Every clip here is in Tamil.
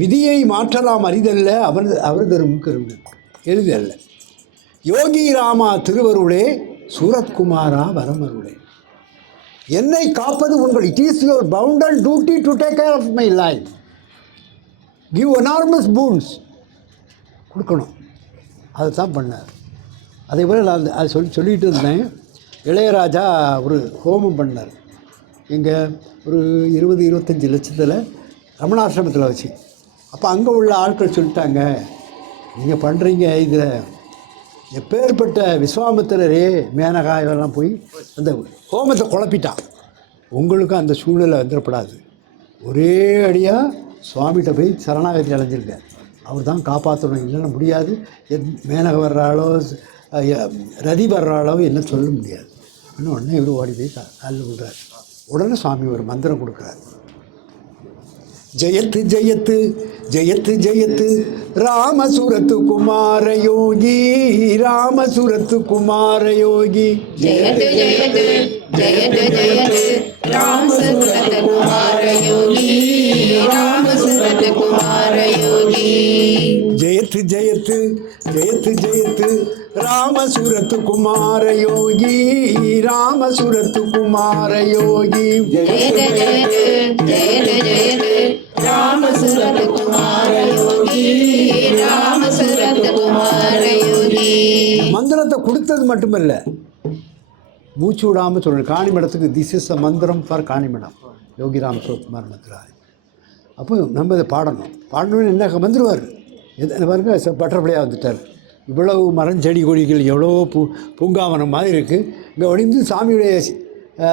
விதியை மாற்றலாம் அரிதல்ல அவர் அவர் தரும் கருணை எளிதல்ல. யோகி ராமா திருவருளே சூரத்குமாரா வரமருளே. என்னை காப்பது உங்கள் it is your bounden duty to take care of my life give enormous boons கொடுக்கணும். அதை தான் பண்ணார். அதே போல் நான் அது சொல்லி சொல்லிகிட்டு இருந்தேன். இளையராஜா ஒரு ஹோமம் பண்ணார். எங்கள் ஒரு இருபது இருபத்தஞ்சி லட்சத்தில் ரமணாசிரமத்தில் வச்சு. அப்போ அங்கே உள்ள ஆட்கள் சொல்லிட்டாங்க நீங்கள் பண்ணுறீங்க இதில். எப்பேற்பட்ட விஸ்வாமித்திரரே மேனகா இவெல்லாம் போய் அந்த ஹோமத்தை குழப்பிட்டான். உங்களுக்கும் அந்த சூழ்நிலை வந்துடப்படாது. ஒரே அடியாக சுவாமிகிட்ட போய் சரணாகதி அடைஞ்சிருக்கார் அவர் தான் காப்பாற்றணும் இல்லைன்னா முடியாது. எத் மேனக வர்றாலோ ரதி வர்றாளோ என்ன சொல்ல முடியாது. இன்னும் உடனே இவர் ஓடி போய் கா- காலில் விடுறாரு. உடனே சுவாமி ஒரு மந்திரம் கொடுக்குறாரு. ஜெயத்து ஜெயத்து ஜெயத்து ஜெயத்து. ராமசுரத்து குமார யோகி ராமசுரத்து குமார யோகி ஜெயத்து ஜெயத்து ஜெயத்து ஜெயத்து. ராமசுரத்து குமார யோகி ராமசுரத்து குமார யோகி ஜெயத்து ஜெயத்து. ராமசுரத்து குமார யோகி ராமசுரத்து குமார யோகி. ராமசுரத்து குமார யோகி ராமசுரத்து குமார யோகி. மந்திரத்தை கொடுத்தது மட்டுமல்ல. மூச்சு விடாமல் சொல்லணும் காணிமடத்துக்கு திஸ் இஸ் அ மந்திரம் ஃபார் காணிமடம் யோகி ராமசுரகுமார் மந்திராதி. அப்போ நம்ம இதை பாடணும். பாடணும்னு என்ன வந்துடுவார் எது பாருங்க பட்டர்ஃப்ளையாக வந்துட்டார். இவ்வளவு மரம் செடி கொடிகள் எவ்வளோ பூ பூங்காவனம் மாதிரி இருக்குது இங்கே ஒளிந்து சாமியுடைய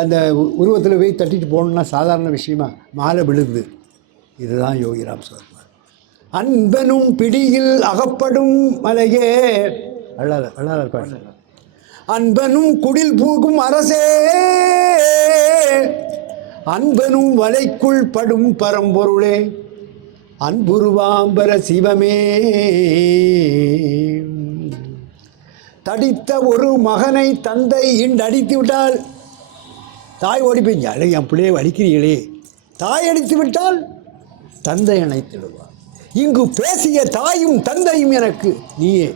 அந்த உருவத்தில் போய் தட்டிட்டு போகணுன்னா சாதாரண விஷயமா மாலை விழுது இதுதான் யோகிராம் சிவகுமார் அன்பனும் பிடியில் அகப்படும் மலையே. வள்ளாத வள்ளாளர் பாட்டு அன்பனும் குடில் பூகும் அரசே. அன்பனும் வலைக்குள் படும் பரம்பொருளே. அன்புருவாம்பர சிவமே. தடித்த ஒரு மகனை தந்தை இண்டடித்து விட்டால் தாய் ஓடி போய் அழகு என் பிள்ளையை அடிக்கிறீங்களே தாய் அடித்து விட்டால் தந்தை அணைத்திடுவார் இங்கு பேசிய தாயும் தந்தையும் எனக்கு நீயே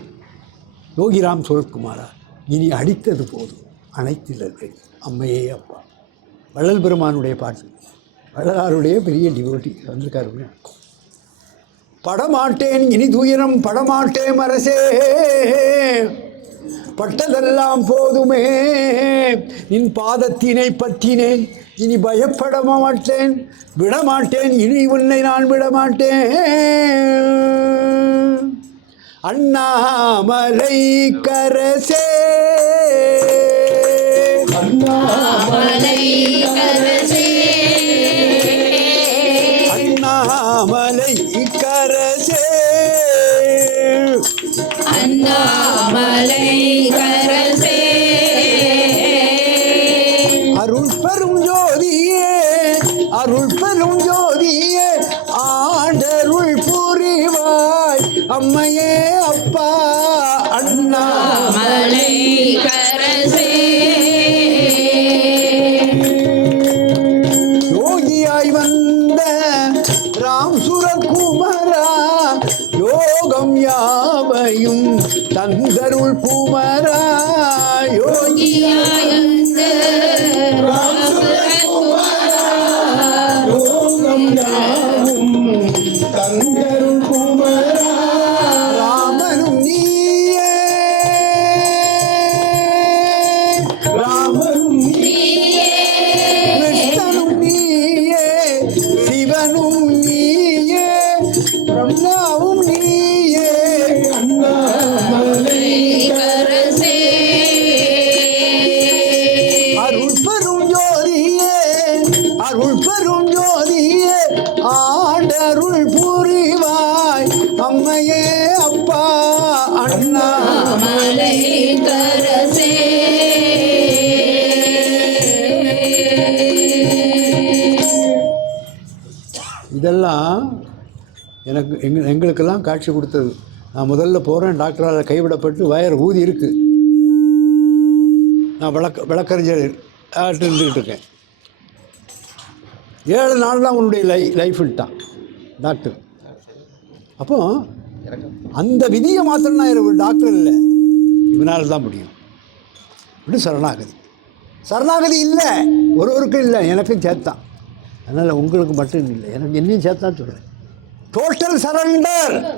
யோகிராம் சுரத்குமாரா இனி அடித்தது போதும். அனைத்திலர்கள் அம்மையே அப்பா. வள்ளல் பெருமானுடைய பாட்டு. வள்ளலாருடைய பெரிய டிவோட்டி வந்திருக்காரு படமாட்டேன் இனி துயரம் படமாட்டேன் அரசே பட்டதெல்லாம் போதுமே. நின் பாதத்தினை பற்றினேன் இனி பயப்பட மாட்டேன். விடமாட்டேன் இனி உன்னை நான் விடமாட்டேன். அண்ணாமலை கரசே. அருள் பெரும் ஜோதியே அருள் பெரும் ஜோதியே அம்மையே அப்பா அண்ணா. மலை கரசே இதெல்லாம் எனக்கு எங்க எங்களுக்கெல்லாம் காட்சி கொடுத்தது. நான் முதல்ல போகிறேன் டாக்டரால் கைவிடப்பட்டு வயர் ஊதி இருக்கு. நான் விளக்க விளக்கறிஞர் ஆட்டு இருந்துக்கிட்டு இருக்கேன். ஏழு நாள் தான் உன்னுடைய லை லைஃப்ட்டான் டாக்டர். அப்போ அந்த விதியை மாத்திரம் நான் ஒரு டாக்டர் இல்லை. இவனால் தான் முடியும். இப்படி சரணாகதி. சரணாகதி இல்லை. ஒருவருக்கும் இல்லை. எனக்கும் சேர்த்தான். அதனால் உங்களுக்கு மட்டும் இல்லை. எனக்கு என்னையும் சேர்த்தான் சொல்கிறேன் total surrender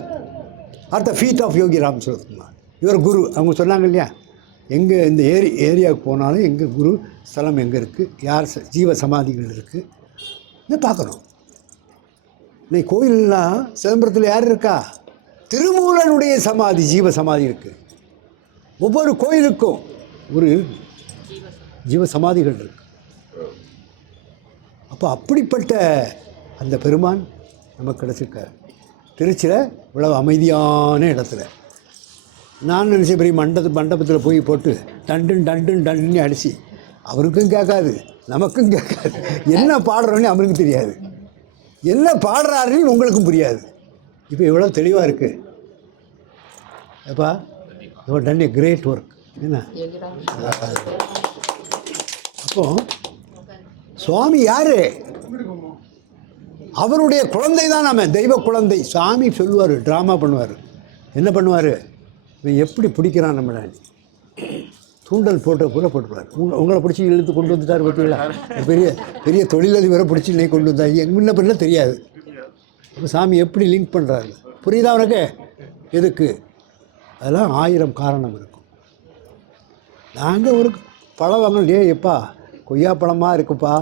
at the feet of Yogi Ram Suratkumar இவர் குரு. அவங்க சொன்னாங்க இல்லையா? எங்கே இந்த ஏரி ஏரியாவுக்கு போனாலும் எங்கள் குரு ஸ்தலம் எங்கே இருக்குது யார் ச- ஜீவ சமாதிகள் இருக்குது இதை பார்க்கணும். இன்னைக்கு கோயிலெலாம் சிதம்பரத்தில் யார் இருக்கா? திருமூலனுடைய சமாதி ஜீவ சமாதி இருக்குது ஒவ்வொரு கோயிலுக்கும் ஒரு ஜீவ சமாதிகள் இருக்கு. அப்போ அப்படிப்பட்ட அந்த பெருமான் நமக்கு கிடச்சிருக்கார். திருச்சியில் இவ்வளவு அமைதியான இடத்துல. நான் நினச்ச பெரிய மண்டபத்து மண்டபத்தில் போய் போட்டு டண்டுன் டண்டுன் டண்டுன்னு அடிச்சு அவருக்கும் கேட்காது நமக்கும் கேட்காது. என்ன பாடுறோன்னு அவருக்கு தெரியாது. என்ன பாடுறாருன்னு உங்களுக்கும் புரியாது. இப்போ இவ்வளோ தெளிவாக இருக்குது ஏப்பா இவ்வளோ டன் ஏ கிரேட் ஒர்க் என்ன? அப்போ சுவாமி யார்? அவருடைய குழந்தை தான் நம்ம தெய்வ குழந்தை. சாமி சொல்லுவார் ட்ராமா பண்ணுவார். என்ன பண்ணுவார்? இவன் எப்படி பிடிக்கிறான் நம்மளை? தூண்டல் போட்ட கூட போட்டுருவார் உங்களை உங்களை பிடிச்சி இழுத்து கொண்டு வந்துட்டார் பார்த்தீங்களா? பெரிய பெரிய தொழிலதிபரை பிடிச்சி நீ கொண்டு வந்தாங்க எங்கள் முன்ன பின்ன தெரியாது. இப்போ சாமி எப்படி லிங்க் பண்ணுறாரு புரியுதா உனக்கு? எதுக்கு? அதெல்லாம் ஆயிரம் காரணம் இருக்கும். நாங்கள் ஒரு பழம் வாங்கணும். டே எப்பா கொய்யா பழமாக இருக்குப்பா?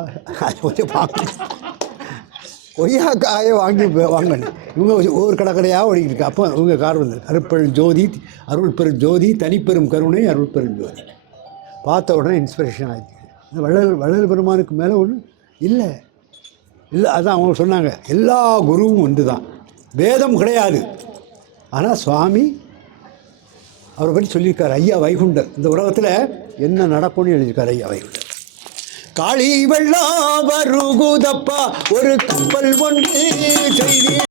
அது கொஞ்சம் வாங்க கொய்யா காயை வாங்கி வாங்கினேன் வாங்கணும். இவங்க ஒவ்வொரு கடை கடையாக ஓடிக்கிட்டு இருக்கு. அப்போ இவங்க கார் வந்து அருட்பெரும் ஜோதி அருள் பெரும் ஜோதி தனிப்பெரும் கருணை அருள் பெரும் ஜோதி. பார்த்த உடனே இன்ஸ்பிரேஷன் ஆகிடுச்சு வள்ளல் வள்ளல் பெருமானுக்கு மேலே ஒன்றும் இல்லை. இல்லை அதான் அவங்க சொன்னாங்க. எல்லா குருவும் ஒன்று தான் வேதம் கிடையாது. ஆனால் சுவாமி அவரை பற்றி சொல்லியிருக்கார் ஐயா வைகுண்டர். இந்த உலகத்தில் என்ன நடக்கும்னு எழுதியிருக்கார் ஐயா வைகுண்டர். காளி வெள்ளா வருகுதப்பா ஒரு கப்பல் ஒன்று செய்தி